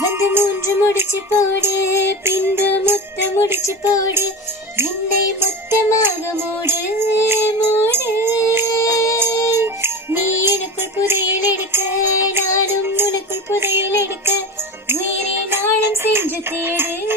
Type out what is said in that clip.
வந்து மூன்று முடிச்சு போடு, பின்பு முத்த முடிச்சு போடு, என்னை மொத்தமாக மூடு மூடு. நீ எனக்குள் புதையல் எடுக்க, நானும் உனக்குள் புதையல் எடுக்க, உயிரை நாளும் சென்று தேடு.